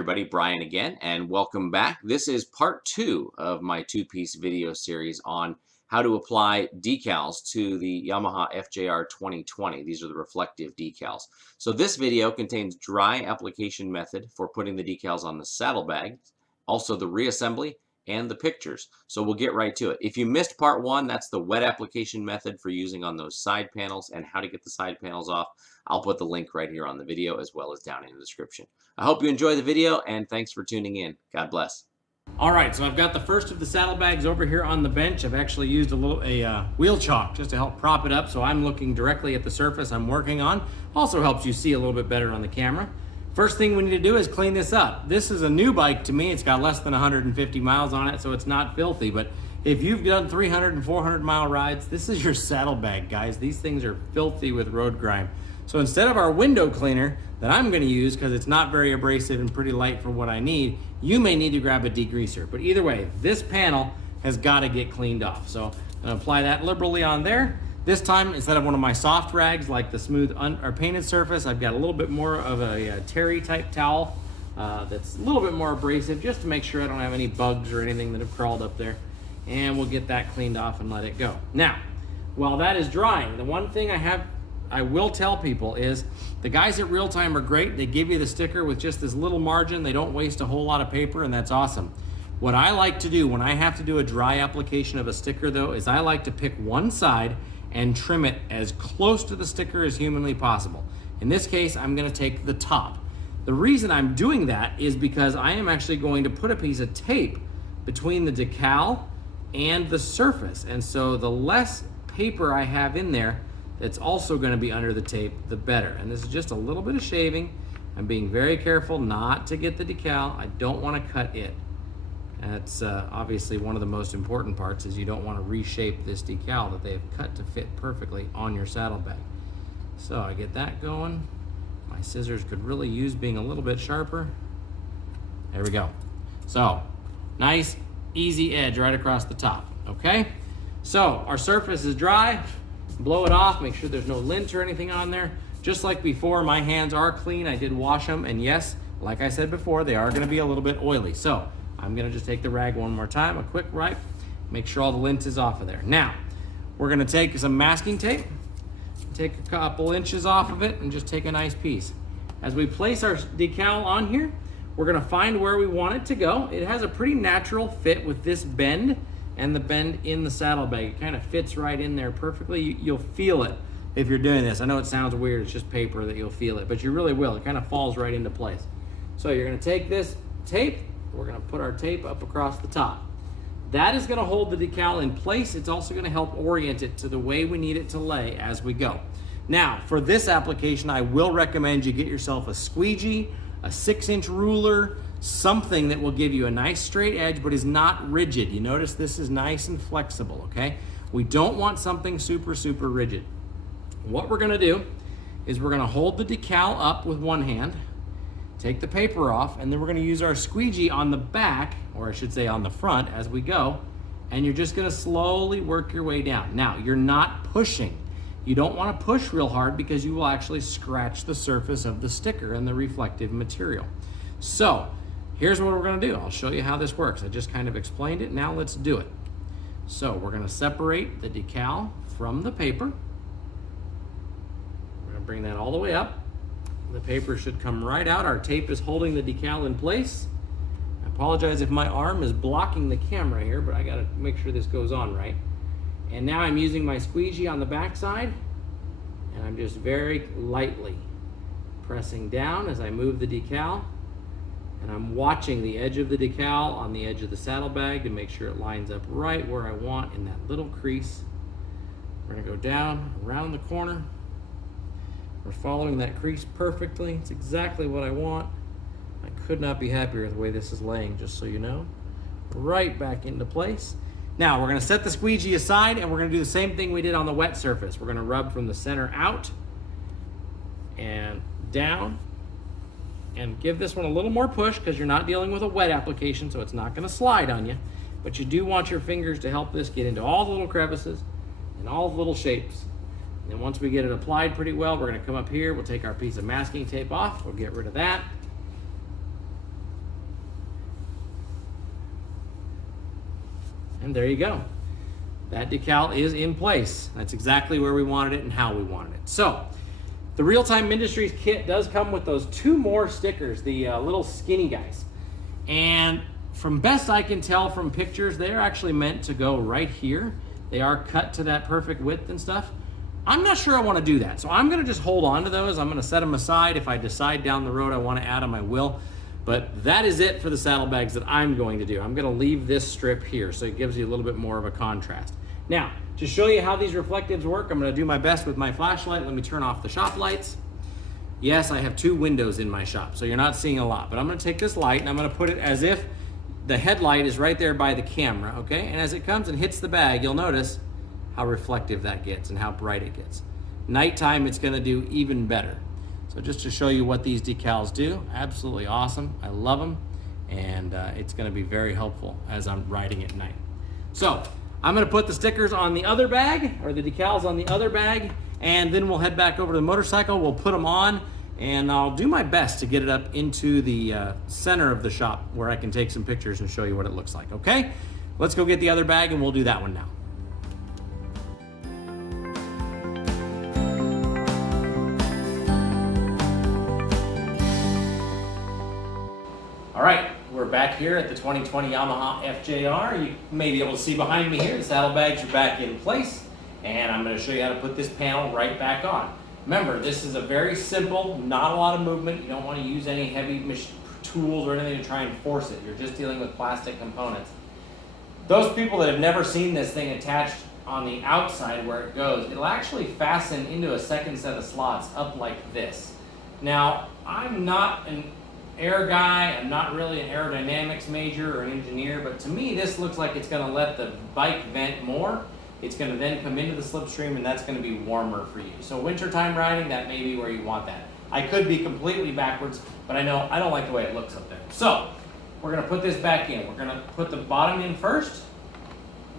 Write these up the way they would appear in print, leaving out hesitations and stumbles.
everybody, Brian again, and welcome back. This is part 2 of my two-piece video series on how to apply decals to the Yamaha FJR 2020. These are the reflective decals. So this video contains dry application method for putting the decals on the saddlebags, also the reassembly and the pictures. So we'll get right to it. If you missed part 1, that's the wet application method for using on those side panels and how to get the side panels off. I'll put the link right here on the video as well as down in the description. I hope you enjoy the video and thanks for tuning in. God bless. All right, so I've got the first of the saddlebags over here on the bench. I've actually used a wheel chalk just to help prop it up, so I'm looking directly at the surface I'm working on. Also helps you see a little bit better on the camera. First thing we need to do is clean this up. This is a new bike to me. It's got less than 150 miles on it, so it's not filthy, but if you've done 300 and 400 mile rides, this is your saddlebag, guys. These things are filthy with road grime. So instead of our window cleaner that I'm gonna use, because it's not very abrasive and pretty light for what I need, you may need to grab a degreaser. But either way, this panel has gotta get cleaned off. So I'm gonna apply that liberally on there. This time, instead of one of my soft rags like the smooth or painted surface, I've got a little bit more of a terry type towel that's a little bit more abrasive, just to make sure I don't have any bugs or anything that have crawled up there. And we'll get that cleaned off and let it go. Now, while that is drying, the one thing I will tell people is the guys at Real Time are great. They give you the sticker with just this little margin. They don't waste a whole lot of paper, and that's awesome. What I like to do when I have to do a dry application of a sticker though, is I like to pick one side and trim it as close to the sticker as humanly possible. In this case, I'm gonna take the top. The reason I'm doing that is because I am actually going to put a piece of tape between the decal and the surface. And so the less paper I have in there that's also gonna be under the tape, the better. And this is just a little bit of shaving. I'm being very careful not to get the decal. I don't wanna cut it. That's obviously one of the most important parts, is you don't wanna reshape this decal that they have cut to fit perfectly on your saddlebag. So I get that going. My scissors could really use being a little bit sharper. There we go. So, nice, easy edge right across the top, okay? So our surface is dry. Blow it off, make sure there's no lint or anything on there. Just like before, my hands are clean. I did wash them, and yes, like I said before, they are gonna be a little bit oily. So I'm gonna just take the rag one more time, a quick wipe, make sure all the lint is off of there. Now, we're gonna take some masking tape, take a couple inches off of it, and just take a nice piece. As we place our decal on here, we're gonna find where we want it to go. It has a pretty natural fit with this bend and the bend in the saddlebag. It kind of fits right in there perfectly. You'll feel it if you're doing this. I know it sounds weird, it's just paper that you'll feel it, but you really will. It kind of falls right into place. So you're gonna take this tape, we're gonna put our tape up across the top. That is gonna hold the decal in place. It's also gonna help orient it to the way we need it to lay as we go. Now, for this application, I will recommend you get yourself a squeegee, a 6-inch ruler, something that will give you a nice straight edge but is not rigid. You notice this is nice and flexible, okay? We don't want something super, super rigid. What we're gonna do is we're gonna hold the decal up with one hand, take the paper off, and then we're gonna use our squeegee on the back, or I should say on the front as we go, and you're just gonna slowly work your way down. Now, you're not pushing. You don't wanna push real hard because you will actually scratch the surface of the sticker and the reflective material. So, here's what we're gonna do. I'll show you how this works. I just kind of explained it, now let's do it. So, we're gonna separate the decal from the paper. We're gonna bring that all the way up. The paper should come right out. Our tape is holding the decal in place. I apologize if my arm is blocking the camera here, but I gotta make sure this goes on right. And now I'm using my squeegee on the back side, and I'm just very lightly pressing down as I move the decal. And I'm watching the edge of the decal on the edge of the saddlebag to make sure it lines up right where I want in that little crease. We're gonna go down around the corner. We're following that crease perfectly. It's exactly what I want. I could not be happier with the way this is laying, just so you know. Right back into place. Now we're gonna set the squeegee aside and we're gonna do the same thing we did on the wet surface. We're gonna rub from the center out and down and give this one a little more push because you're not dealing with a wet application, so it's not gonna slide on you. But you do want your fingers to help this get into all the little crevices and all the little shapes. And once we get it applied pretty well, we're gonna come up here, we'll take our piece of masking tape off, we'll get rid of that. And there you go. That decal is in place. That's exactly where we wanted it and how we wanted it. So the Real Time Industries kit does come with those 2 more stickers, the little skinny guys. And from best I can tell from pictures, they're actually meant to go right here. They are cut to that perfect width and stuff. I'm not sure I want to do that, so I'm going to just hold on to those. I'm going to set them aside. If I decide down the road I want to add them, I will. But that is it for the saddlebags that I'm going to do. I'm going to leave this strip here, so it gives you a little bit more of a contrast. Now, to show you how these reflectives work, I'm going to do my best with my flashlight. Let me turn off the shop lights. Yes, I have 2 windows in my shop, so you're not seeing a lot. But I'm going to take this light and I'm going to put it as if the headlight is right there by the camera, okay? And as it comes and hits the bag, you'll notice how reflective that gets and how bright it gets. Nighttime, it's going to do even better. So just to show you what these decals do, absolutely awesome. I love them, and it's going to be very helpful as I'm riding at night. So I'm going to put the stickers on the other bag, or the decals on the other bag, and then we'll head back over to the motorcycle. We'll put them on, and I'll do my best to get it up into the center of the shop where I can take some pictures and show you what it looks like, okay? Let's go get the other bag, and we'll do that one now. All right, we're back here at the 2020 Yamaha FJR. You may be able to see behind me here, the saddlebags are back in place, and I'm going to show you how to put this panel right back on. Remember, this is a very simple, not a lot of movement. You don't want to use any heavy tools or anything to try and force it. You're just dealing with plastic components. Those people that have never seen this thing attached on the outside where it goes, it'll actually fasten into a second set of slots up like this. Now, I'm not an air guy, I'm not really an aerodynamics major or an engineer, but to me this looks like it's going to let the bike vent more. It's going to then come into the slipstream, and that's going to be warmer for you. So wintertime riding, that may be where you want that. I could be completely backwards, but I know I don't like the way it looks up there. So we're going to put this back in. We're going to put the bottom in first,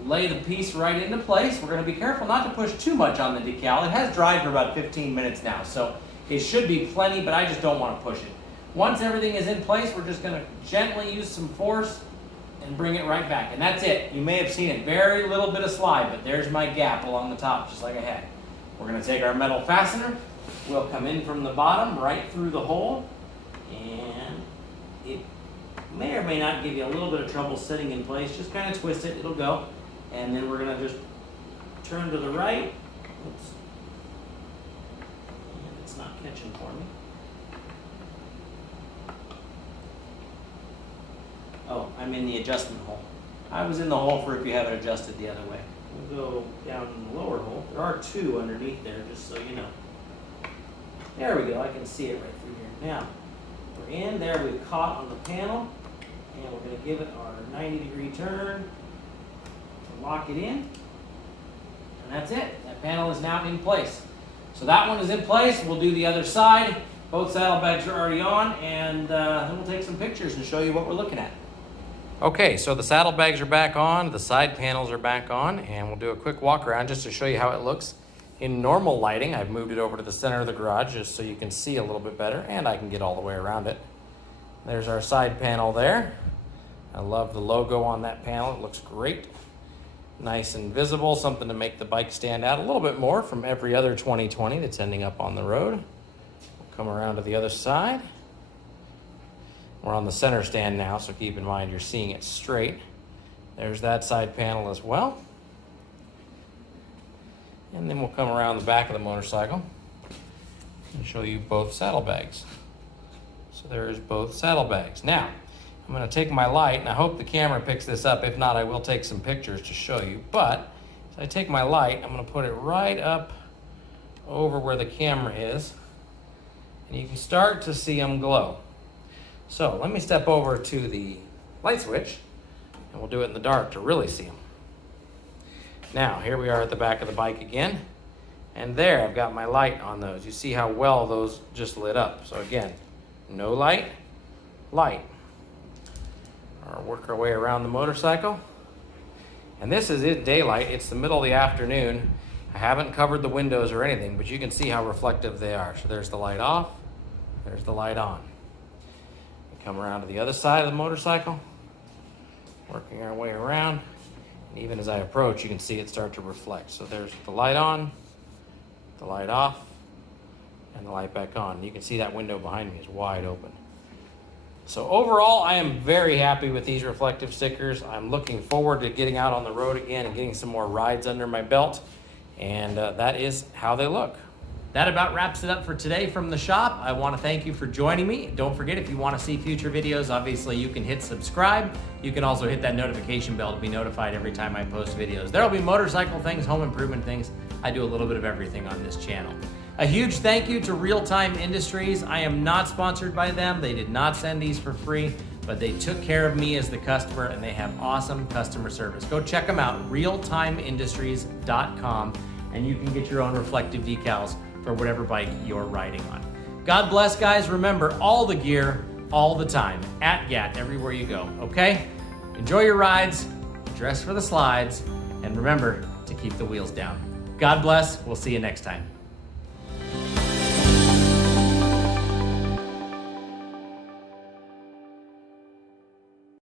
lay the piece right into place. We're going to be careful not to push too much on the decal. It has dried for about 15 minutes now, so it should be plenty, but I just don't want to push it. Once everything is in place, we're just going to gently use some force and bring it right back. And that's it. You may have seen it. Very little bit of slide, but there's my gap along the top, just like I had. We're going to take our metal fastener. We'll come in from the bottom right through the hole. And it may or may not give you a little bit of trouble sitting in place. Just kind of twist it. It'll go. And then we're going to just turn to the right. Oops. And it's not catching for me. Oh, I'm in the adjustment hole. I was in the hole for if you have it adjusted the other way. We'll go down in the lower hole. There are 2 underneath there, just so you know. There we go. I can see it right through here. Now, we're in there. We've caught on the panel, and we're going to give it our 90-degree turn to lock it in. And that's it. That panel is now in place. So that one is in place. We'll do the other side. Both saddlebags are already on, and then we'll take some pictures and show you what we're looking at. Okay, so the saddlebags are back on, the side panels are back on, and we'll do a quick walk around just to show you how it looks in normal lighting. I've moved it over to the center of the garage just so you can see a little bit better, and I can get all the way around it. There's our side panel there. I love the logo on that panel. It looks great. Nice and visible, something to make the bike stand out a little bit more from every other 2020 that's ending up on the road. We'll come around to the other side. We're on the center stand now, so keep in mind you're seeing it straight. There's that side panel as well. And then we'll come around the back of the motorcycle and show you both saddlebags. So there's both saddlebags. Now, I'm going to take my light, and I hope the camera picks this up. If not, I will take some pictures to show you. But as I take my light, I'm going to put it right up over where the camera is, and you can start to see them glow. So let me step over to the light switch, and we'll do it in the dark to really see them. Now, here we are at the back of the bike again, and there I've got my light on those. You see how well those just lit up. So again, no light, light. I'll work our way around the motorcycle. And this is it daylight. It's the middle of the afternoon. I haven't covered the windows or anything, but you can see how reflective they are. So there's the light off, there's the light on. Come around to the other side of the motorcycle, working our way around. And even as I approach, you can see it start to reflect. So there's the light on, the light off, and the light back on. You can see that window behind me is wide open. So overall, I am very happy with these reflective stickers. I'm looking forward to getting out on the road again and getting some more rides under my belt. And that is how they look. That about wraps it up for today from the shop. I want to thank you for joining me. Don't forget, if you want to see future videos, obviously you can hit subscribe. You can also hit that notification bell to be notified every time I post videos. There'll be motorcycle things, home improvement things. I do a little bit of everything on this channel. A huge thank you to Real Time Industries. I am not sponsored by them. They did not send these for free, but they took care of me as the customer, and they have awesome customer service. Go check them out, realtimeindustries.com, and you can get your own reflective decals for whatever bike you're riding on. God bless, guys. Remember, all the gear, all the time, at GAT, everywhere you go, okay? Enjoy your rides, dress for the slides, and remember to keep the wheels down. God bless. We'll see you next time.